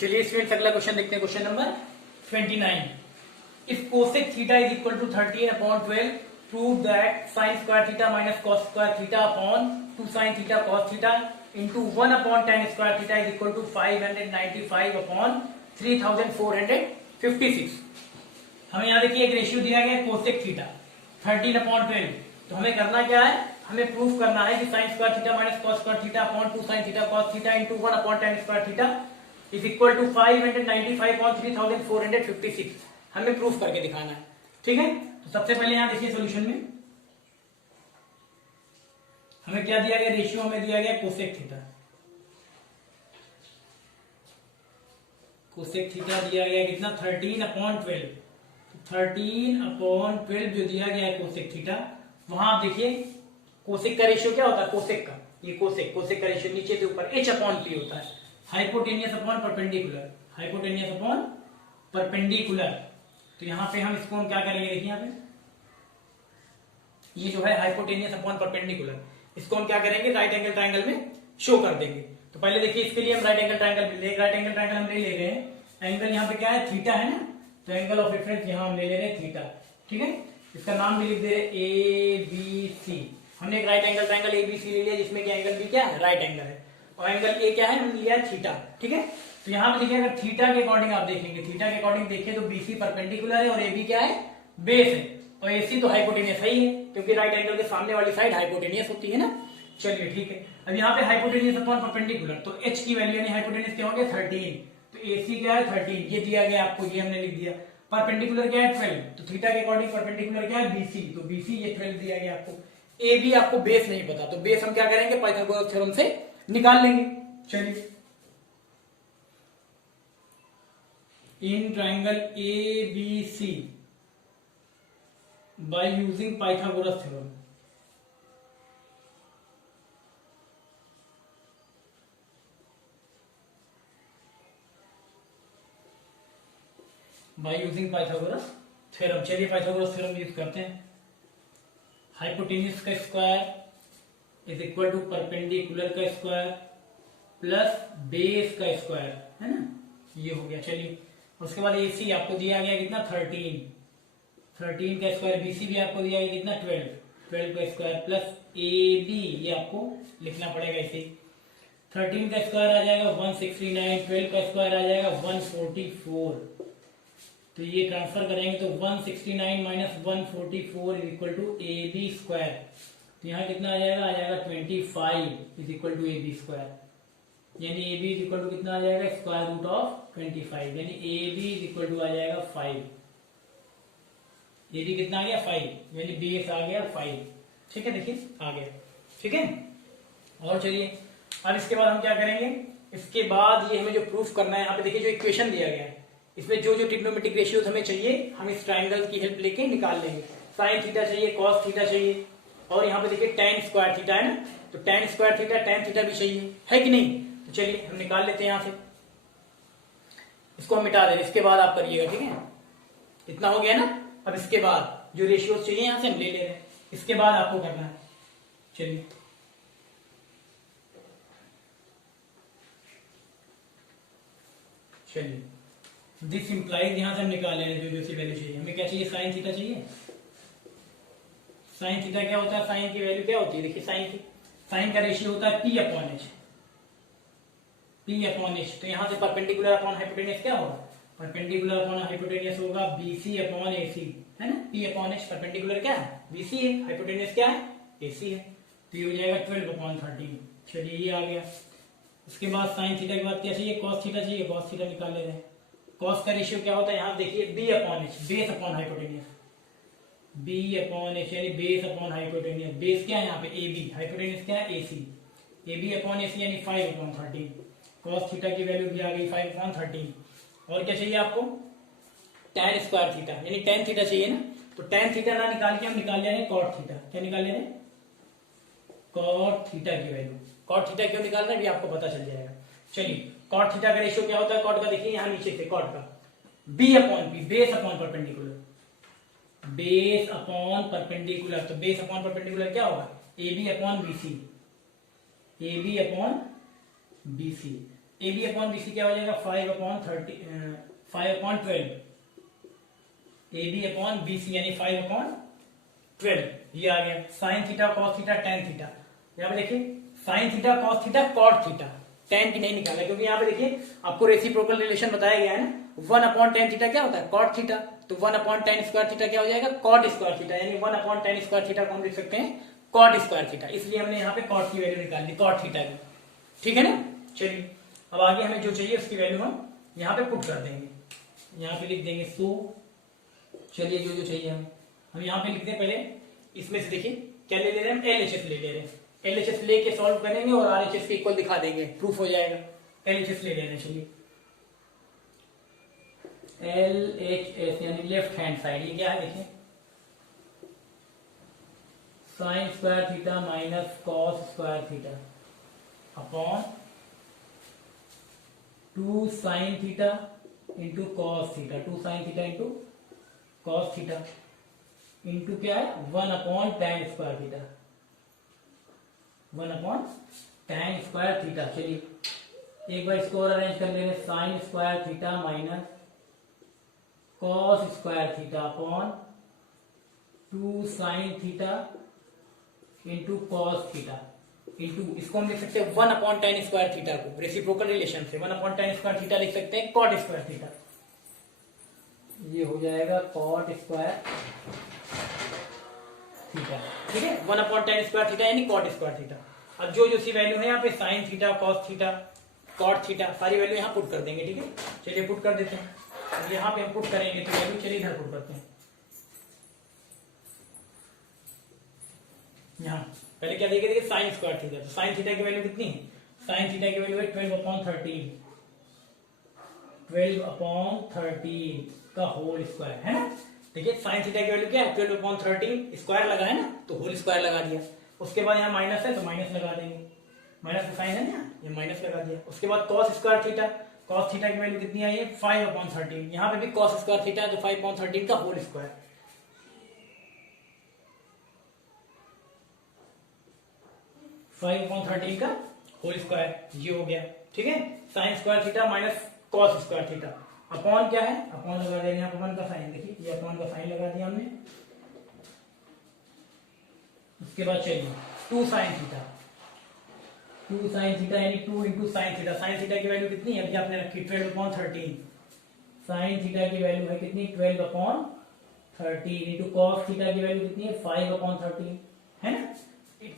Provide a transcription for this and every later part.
चलिए स्टूडेंट्स अगला क्वेश्चन देखते हैं, question number 29। If cosec theta is equal to 13/12, prove that sine square theta minus cos square theta upon 2 sine theta cos theta into 1/tan square theta is equal to 595/3456। हमें यहाँ देखिए एक ratio दिया गया है cosec theta 13/12। तो हमें करना क्या है, हमें प्रूफ करना है कि sine square theta minus cos square theta upon 2 sine theta cos theta into 1/tan square theta is equal to 595/3456। हमें प्रूफ करके दिखाना है, ठीक है। तो सबसे पहले यहां देखिए सॉल्यूशन में हमें क्या दिया गया, रेशियो हमें दिया गया कोसेक थीटा। कोसेक थीटा दिया गया कितना, 13/12। 13/12 जो दिया गया है कोसेक थीटा, वहां आप देखिए कोसेक का रेशियो क्या होता है, कोसेक का ये कोसेक का रेशियो नीचे से ऊपर h/p होता है, hypotenuse upon perpendicular, hypotenuse upon perpendicular. तो यहां पे हम इसको हम क्या करेंगे, देखिए यहां पे ये जो है हाइपोटेनियस अपॉन परपेंडिकुलर, इसको हम क्या करेंगे, राइट एंगल ट्रायंगल में शो कर देंगे। तो पहले देखिए इसके लिए हम राइट एंगल ट्रायंगल हम ले रहे हैं, एंगल यहाँ पे क्या है, थीटा है ना। तो एंगल ऑफ रेफरेंस यहाँ हम ले रहे हैं थीटा, ठीक है। इसका नाम भी लिख दे रहे ABC। हमने एक राइट एंगल ट्रायंगल ABC ले लिया जिसमें कि एंगल भी क्या है, राइट एंगल है, और एंगल ए क्या है, हमने लिया थीटा, ठीक है। तो यहाँ पे देखिए अगर थीटा के अकॉर्डिंग आप देखेंगे, थीटा के अकॉर्डिंग देखें तो BC परपेंडिकुलर है और AB क्या है, बेस है, और AC तो हाइपोटेनियस है ही है, क्योंकि राइट एंगल के सामने वाली साइड हाइपोटेनियस होती है ना। चलिए ठीक है, अब यहाँ पे हाइपोटेनियस अपॉन परपेंडिकुलर, तो h की वैल्यू यानी हाइपोटेनियस क्या हो गया, 13। तो AC क्या है, 13, ये दिया गया आपको, ये हमने लिख दिया। परपेंडिकुलर क्या है, 12। तो थीटा के अकॉर्डिंग परपेंडिकुलर क्या है, BC, तो BC ये 12 दिया गया आपको। AB आपको बेस नहीं पता, तो बेस हम क्या करेंगे, पाइथागोरस थ्योरम से निकाल लेंगे। चलिए, in triangle ABC by using Pythagoras theorem, by using Pythagoras theorem. चलिए पाइथागोरस थ्योरम यूज करते हैं। हाइपोटेन्यूज का square is equal to perpendicular का स्क्वायर प्लस बेस का स्क्वायर, है ना, ये हो गया। चलिए, उसके बाद AC आपको दिया गया कितना, 13 का स्क्वायर, BC भी आपको दिया गया कितना, 12 का स्क्वायर प्लस AB, ये आपको लिखना पड़ेगा इसे। 13 का स्क्वायर आ जाएगा 169, 12 का स्क्वायर आ जाएगा 144। तो ये ट्रांसफर करेंगे तो 169 माइनस 144 is equal to AB square. तो यहाँ कितना आ जाएगा, 25 is equal to AB square, यानी AB इज इक्वल टू कितना आ जाएगा, स्क्वायर रूट ऑफ 25, यानी AB इज इक्वल टू आ जाएगा 5। AB कितना आ गया, 5, यानी बेस आ गया 5, ठीक है। देखिए आ गया, ठीक है। और चलिए अब इसके बाद हम क्या करेंगे, इसके बाद ये हमें जो प्रूफ करना है, यहाँ पे देखिए जो इक्वेशन दिया गया है, इसमें जो जो ट्रिग्नोमेट्रिक रेशियोज हमें चाहिए, हम इस ट्रायंगल की हेल्प लेके निकाल लेंगे। साइन थीटा चाहिए, कॉस थीटा चाहिए, और यहाँ पे देखिए tan स्क्वायर थीटा है ना, तो tan square theta, tan theta भी चाहिए, है कि नहीं। तो चलिए हम निकाल लेते हैं यहाँ से, इसको हम मिटा दें, इसके बाद आप करिएगा, ठीक है। इतना हो गया ना। अब इसके बाद जो रेशियोज चाहिए यहाँ से हम ले ले रहे हैं, इसके बाद आपको करना है। चलिए, दिस इंप्लाइज, यहां से हम निकाल ले रहे हैं जो जो सी वैल्यू चाहिए। हमें क्या चाहिए, साइन थीटा चाहिए। साइन थीटा क्या होता है, साइन की वैल्यू क्या होती है, देखिए साइन का रेशियो होता है P/H, P/H। तो यहां से परपेंडिकुलर अपॉन हाइपोटेनियस क्या होगा, परपेंडिकुलर अपॉन हाइपोटेनियस होगा BC/AC, है ना। P/H परपेंडिकुलर क्या है, BC है, हाइपोटेनियस क्या है, AC है। तो ये हो जाएगा 12/13। चलिए ये आ गया। उसके बाद साइन थीटा के बाद क्या चाहिए, कॉस थीटा चाहिए, कॉस थीटा निकाल ले रहे हैं। कॉस का रेशियो क्या होता है, यहाँ देखिए B/H, base upon hypotenuse, B/H यानी बेस अपॉन हाइपोटेनियस। बेस क्या है यहाँ पे, AB, हाइपोटेनियस क्या है, AC, AB/AC यानी 5/13। कॉस थीटा की वैल्यू भी आ गई 5/13। और क्या चाहिए आपको, tan स्क्वायर थीटा, यानी tan थीटा चाहिए ना। तो tan थीटा ना निकाल के हम निकाल ले रहे हैं cot थीटा। क्या निकाल ले रहे हैं, cot थीटा की वैल्यू। cot थीटा क्यों निकालना है भी आपको पता चल जाएगा। चलिए, cot थीटा का रेशियो क्या होता है, cot का देखिए यहाँ नीचे से, cot का B/P, base upon perpendicular, base upon perpendicular. तो बेस अपॉन परपेंडिकुलर क्या होगा, AB/BC, AB/BC। A B upon B C क्या हो जाएगा 5/12 A B upon B C यानी 5/12 ये आ गया। Sine theta cos theta tan theta, यहाँ पे देखिए sine theta cos theta cot theta, tan की नहीं निकाला क्योंकि यहाँ पे देखिए आपको रेसिप्रोकल रिलेशन बताया गया है ना, 1/10 थीटा क्या होता है कॉट थीटा, तो 1/10 स्क्वायर थीटा क्या हो जाएगा कॉट स्क्वायर थीटा, यानी 1/10 स्क्वायर थीटा को हम लिख सकते हैं कॉट स्क्वायर थीटा, इसलिए हमने यहाँ पे कॉट की वैल्यू निकाल ली कॉट थीटा की, ठीक है ना। चलिए अब आगे हमें जो चाहिए उसकी वैल्यू हम यहाँ पे पुट कर देंगे, यहाँ पे लिख देंगे सो, चलिए जो चाहिए हम यहाँ पे लिखते हैं। पहले इसमें से देखिए क्या ले रहे हैं हम LHS ले रहे हैं, LHS लेके सॉल्व करेंगे और RHS के इक्वल दिखा देंगे, प्रूफ हो जाएगा। LHS ले रहे हैं, चलिए LHS यानी लेफ्ट हैंड साइड, ये क्या है देखिए sign square theta minus cos square theta upon 2 sine theta into cos theta, 2 sine theta into cos theta into क्या है 1/tan square theta, 1/tan square theta. चलिए एक बार इसको और अरेंज कर लेंगे, sign square theta minus cos square theta upon 2 sine theta into cos theta into इसको हम लिख सकते हैं 1/tan स्क्वायर थीटा को रेसिप्रोकल रिलेशन से 1/tan स्क्वायर थीटा लिख सकते हैं कॉट स्क्वायर थीटा, ये हो जाएगा कॉट स्क्वायर थीटा, ठीक है 1/tan स्क्वायर थीटा यानी कॉट स्क्वायर थीटा। अब जो सी वैल्यू है यहाँ पे sine theta cos theta cot theta सारी वैल्यू यहाँ पुट कर देंगे, ठीक है। चलिए पुट कर देते हैं, यहाँ पे हम पुट करेंगे तो वैल्यू, चलिए इधर पुट करते हैं। यहाँ पहले क्या देखिए साइन स्क्वायर थीटा, तो साइन थीटा की वैल्यू कितनी है, साइन थीटा की वैल्यू है 12/13 का होल स्क्वायर है ना। देखिए साइन थीटा की वैल्यू क्या है 12/13 स्क्वायर लगा है ना, तो होल स्क्वायर लगा दिया। उसके बाद यहाँ माइनस है तो माइनस लगा देंगे, माइनस का साइन है ना, ये माइनस लगा दिया। उसके बाद cos square theta, cos theta की वैल्यू कितनी आई है 5/13, यहाँ पे भी कॉस स्क्वायर थीटा है तो 5/13 का होल स्क्वायर, 5/13 का होल स्क्वायर ये हो गया, ठीक है। Sign square theta minus cos square theta upon क्या है, अपॉन लगा देंगे यहाँ अपॉन का साइन, देखिए ये अपॉन का साइन लगा दिया हमने। उसके बाद चलिए 2 साइन थीटा, 2 साइन थीटा यानी 2 into sine theta, sine theta की वैल्यू कितनी है अभी आपने रखी 12/13, साइन थीटा की वैल्यू है कितनी 12/13 इंटू कॉस थीटा की वैल्यू कितनी है 5/13 है ना।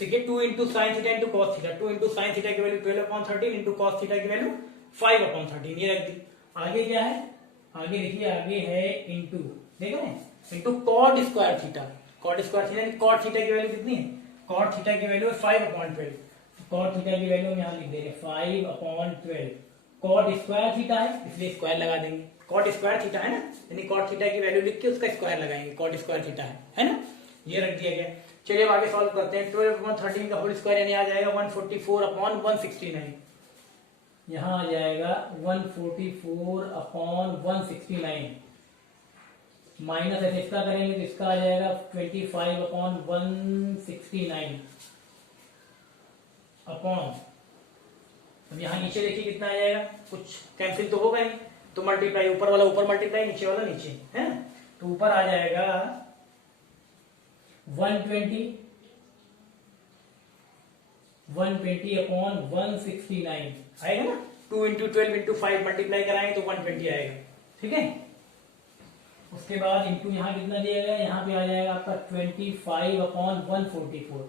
देखिए 2 into sine theta into cos theta, 2 into sine theta की वैल्यू 12/13 इंटू कॉस थीटा की वैल्यू 5/13, ये रख दी। आगे क्या है, आगे देखिए आगे है इंटू, देखो ना into cot square theta, cot square theta cot theta की वैल्यू कितनी है, कॉट थीटा की वैल्यू है 5/12, कॉट थीटा की वैल्यू हम यहाँ लिख दे रहे हैं 5/12, कॉट स्क्वायर थीटा है इसलिए स्क्वायर लगा देंगे, कॉट स्क्वायर थीटा है ना, यानी कॉट थीटा की वैल्यू लिख के उसका स्क्वायर लगाएंगे, कॉट स्क्वायर थीटा है ना, ये रख दिया गया। चलिए अब आगे सॉल्व करते हैं। 12/13 का होल स्क्वायर यानी आ जाएगा 144/169, यहाँ आ जाएगा 144/169 माइनस ऐसे इसका करेंगे तो इसका आ जाएगा 25/169 अपॉन, अब यहाँ नीचे देखिए कितना आ जाएगा, कुछ कैंसिल तो होगा नहीं तो मल्टीप्लाई, ऊपर वाला ऊपर मल्टीप्लाई नीचे वाला नीचे है ना, तो ऊपर आ जाएगा 120/169 आएगा ना, 2 इंटू 12 इंटू 5 मल्टीप्लाई कराएंगे तो 120 आएगा, ठीक है। उसके बाद इंटू यहाँ कितना दिया गया, यहाँ पे आ जाएगा आपका 25/144,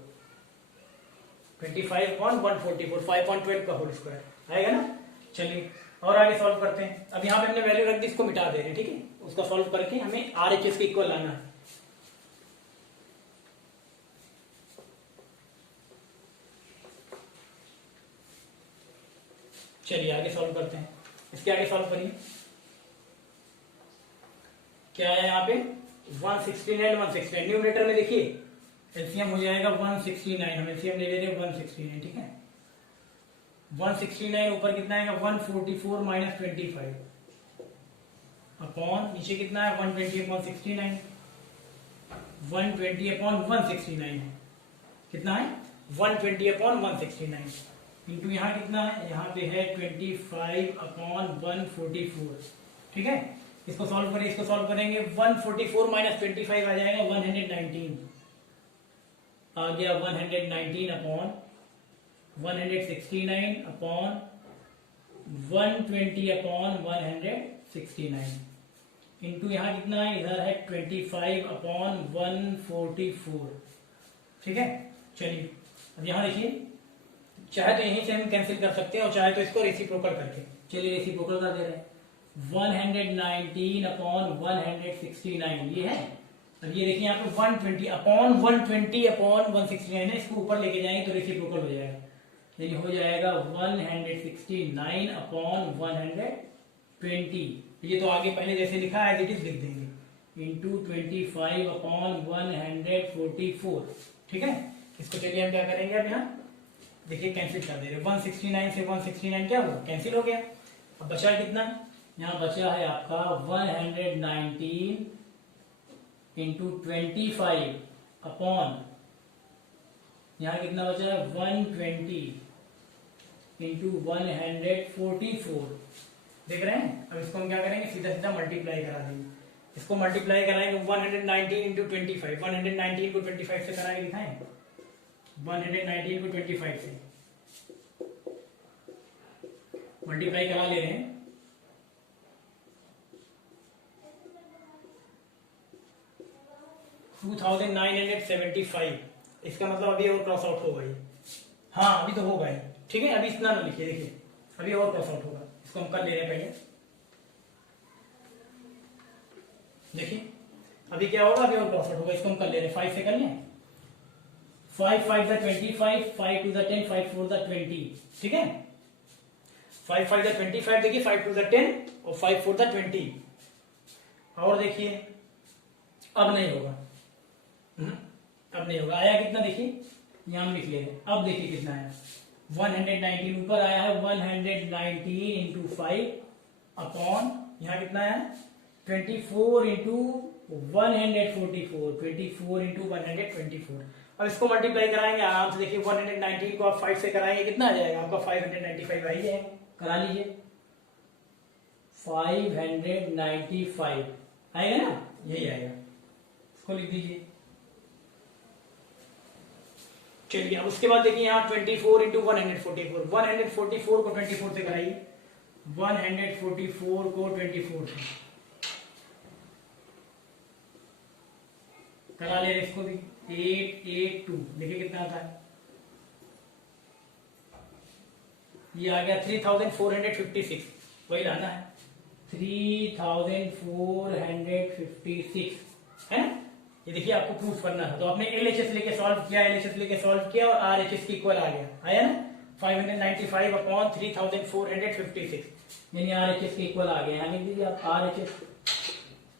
25/144 5/12 का होल स्क्वायर आएगा ना। चलिए और आगे सॉल्व करते हैं। अब यहाँ पे हमने वैल्यू रख दी, इसको मिटा दे रहे हैं, ठीक है। उसका सॉल्व करके हमें RHS के इक्वल लाना है। चलिए आगे सॉल्व करते हैं, इसके आगे सॉल्व करिए। क्या है यहाँ पे 169 169, न्यूमरेटर में देखिए एलसीएम हो जाएगा 169, हम एलसीएम ले लेते हैं 169, ठीक है। 169 ऊपर कितना आएगा 144 माइनस 25 अपॉन नीचे कितना है 120/69, 120/169 कितना है 120/169, इंटू यहाँ कितना है, यहाँ पे है 25/144। ठीक है, इसको सॉल्व करें, इसको सॉल्व करेंगे। 144 माइनस 25 आ जाएगा 119, आ गया 119 अपॉन 169 अपॉन 120 अपॉन 169 इंटू यहाँ कितना है, इधर है 25 अपॉन 144। ठीक है, चलिए अब यहाँ देखिए, चाहे तो यहीं से हम कैंसिल कर सकते हैं और चाहे तो इसको रेसिप्रोकल करके, चलिए रेसिप्रोकल कर दे रहे हैं। 119 अपॉन 169 ये है, अब ये देखिए यहाँ पे 120 अपॉन 120 अपॉन 169 है, इसको ऊपर लेके जाएंगे तो रेसिप्रोकल हो जाएगा, यानी हो जाएगा 169 अपॉन 120। ये तो आगे पहले जैसे लिखा है एज इट इज लिख देंगे, इंटू 25 अपॉन 144। ठीक है, इसको चलिए हम क्या करेंगे, अब यहाँ देखिए कैंसिल कर दे रहे, 169 से 169 क्या हुआ, कैंसिल हो गया। अब बचा कितना, यहाँ बचा है आपका 119 इंटू 25 अपॉन, यहाँ कितना बचा है 120 इंटू 144। देख रहे हैं, अब इसको हम क्या करेंगे, सीधा सीधा मल्टीप्लाई करा देंगे, इसको मल्टीप्लाई कराएंगे 119 इंटू 25, 119 को 25 से करा के दिखाएं, 119 को 25 से मल्टीप्लाई करा ले रहे हैं। $2,975, इसका मतलब अभी और क्रॉस आउट होगा ये, हाँ अभी तो होगा ही। ठीक है, अभी इतना ना लिखिए, देखिए अभी और क्रॉस आउट होगा, इसको हम कर ले रहे हैं पहले। देखिए अभी क्या होगा, अभी और क्रॉस आउट होगा, इसको हम कर ले रहे हैं, 5 से कर लें, 5 5 द 25, 5 2 द 10, 5 4 द 20। ठीक है, 5 5 द 25, देखिए 5 2 द 10 और 5 4 द 20। और देखिए अब नहीं होगा, अब नहीं होगा, आया कितना देखिए, यहां हम लिख ले रहे हैं, अब देखिए कितना आया, 119 ऊपर आया है 119 इंटू 5 अपॉन यहाँ कितना है 24 इंटू 144, 24 इंटू 124। अब इसको मल्टीप्लाई कराएंगे आराम से, देखिए 119 को आप 5 से कराएंगे कितना आ जाएगा आपका 595 आ ही जाएगा, करा लीजिए 595 आएगा ना, यही आएगा, इसको लिख दीजिए। चलिए अब उसके बाद देखिए यहाँ 24 इंटू 144, 144 को 24 से कराइए, 144 को 24 से करा ले रहे, इसको भी 882, देखिए कितना आता है, ये आ गया 3456, वही लाना है 3456 है ना। ये देखिए आपको प्रूफ करना था, तो आपने एलएचएस लेके सॉल्व किया, एलएचएस लेके सॉल्व किया और आरएचएस की इक्वल आ गया, आया ना 595 अपॉन 3456, यानी आरएचएस की इक्वल आ गया, यहाँ लिख दीजिए आप आरएचएस।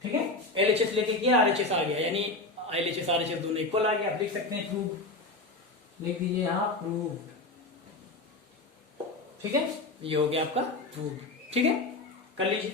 ठीक है, एलएचएस लेके किया, आरएचएस आ गया, यानी एलएचएस आरएचएस दोनों इक्वल आ गया, आप लिख सकते हैं प्रूव, लिख दीजिए यहाँ प्रूव। ठीक है, ये हो गया आपका प्रूव। ठीक है, कर लीजिए।